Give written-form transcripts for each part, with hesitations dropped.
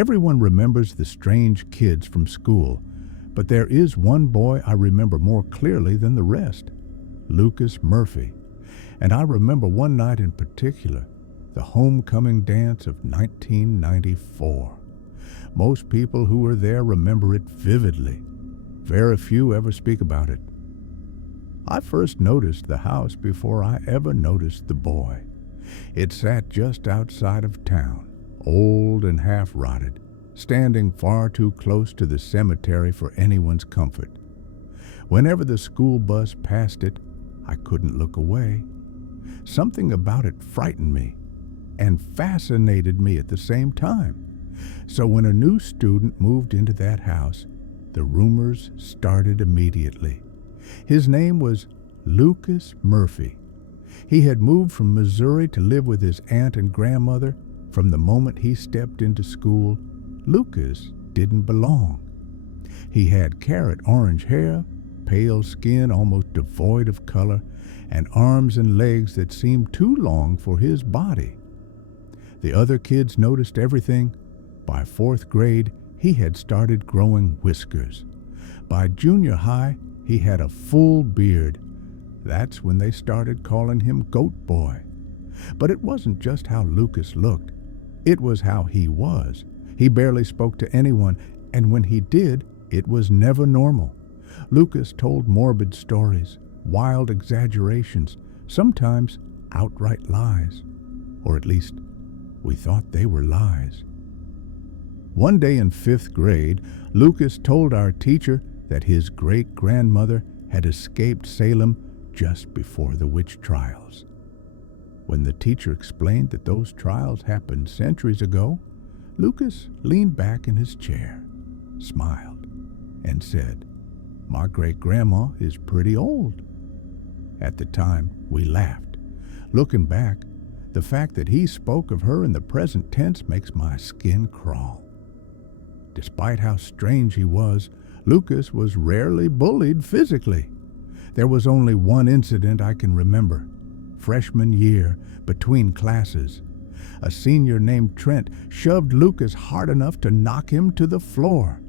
Everyone remembers the strange kids from school, but there is one boy I remember more clearly than the rest, Lucas Murphy. And I remember one night in particular, the homecoming dance of 1994. Most people who were there remember it vividly. Very few ever speak about it. I first noticed the house before I ever noticed the boy. It sat just outside of town, old and half-rotted, standing far too close to the cemetery for anyone's comfort. Whenever the school bus passed it, I couldn't look away. Something about it frightened me and fascinated me at the same time. So when a new student moved into that house, the rumors started immediately. His name was Lucas Murphy. He had moved from Missouri to live with his aunt and grandmother. From the moment he stepped into school, Lucas didn't belong. He had carrot orange hair, pale skin almost devoid of color, and arms and legs that seemed too long for his body. The other kids noticed everything. By fourth grade, he had started growing whiskers. By junior high, he had a full beard. That's when they started calling him Goat Boy. But it wasn't just how Lucas looked. It was how he was. He barely spoke to anyone, and when he did, it was never normal. Lucas told morbid stories, wild exaggerations, sometimes outright lies. Or at least, we thought they were lies. One day in fifth grade, Lucas told our teacher that his great-grandmother had escaped Salem just before the witch trials. When the teacher explained that those trials happened centuries ago, Lucas leaned back in his chair, smiled, and said, "My great-grandma is pretty old." At the time, we laughed. Looking back, the fact that he spoke of her in the present tense makes my skin crawl. Despite how strange he was, Lucas was rarely bullied physically. There was only one incident I can remember. Freshman year, between classes. A senior named Trent shoved Lucas hard enough to knock him to the floor.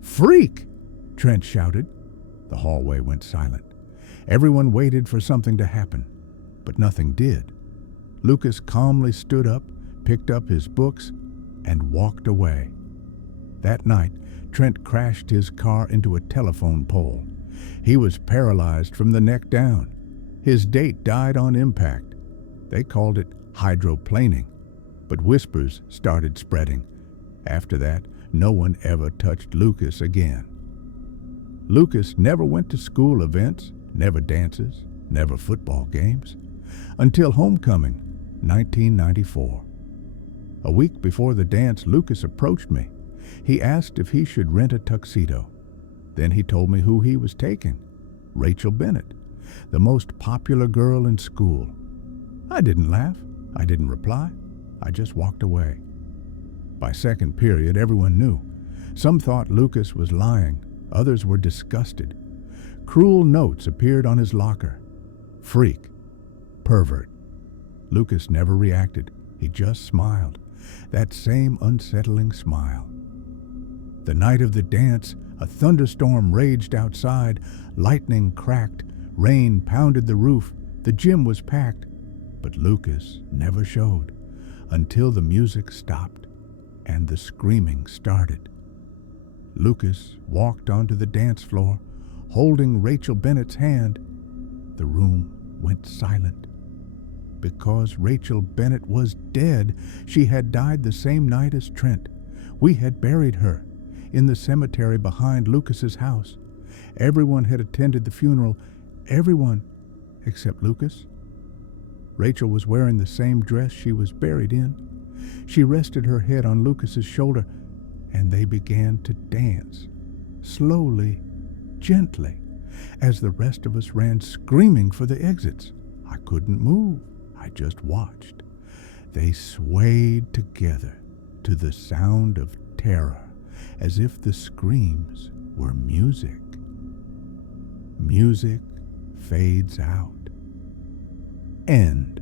"Freak!" Trent shouted. The hallway went silent. Everyone waited for something to happen, but nothing did. Lucas calmly stood up, picked up his books, and walked away. That night, Trent crashed his car into a telephone pole. He was paralyzed from the neck down. His date died on impact. They called it hydroplaning, but whispers started spreading. After that, no one ever touched Lucas again. Lucas never went to school events, never dances, never football games, until homecoming, 1994. A week before the dance, Lucas approached me. He asked if he should rent a tuxedo. Then he told me who he was taking, Rachel Bennett, the most popular girl in school. I didn't laugh. I didn't reply. I just walked away. By second period, everyone knew. Some thought Lucas was lying. Others were disgusted. Cruel notes appeared on his locker. Freak. Pervert. Lucas never reacted. He just smiled. That same unsettling smile. The night of the dance, a thunderstorm raged outside. Lightning cracked. Rain pounded the roof. The gym was packed. But Lucas never showed until the music stopped and the screaming started. Lucas walked onto the dance floor, holding Rachel Bennett's hand. The room went silent. Because Rachel Bennett was dead. She had died the same night as Trent. We had buried her in the cemetery behind Lucas's house. Everyone had attended the funeral. Everyone except Lucas. Rachel was wearing the same dress she was buried in. She rested her head on Lucas's shoulder, and they began to dance, slowly, gently, as the rest of us ran screaming for the exits. I couldn't move. I just watched. They swayed together to the sound of terror, as if the screams were music. Music fades out. End.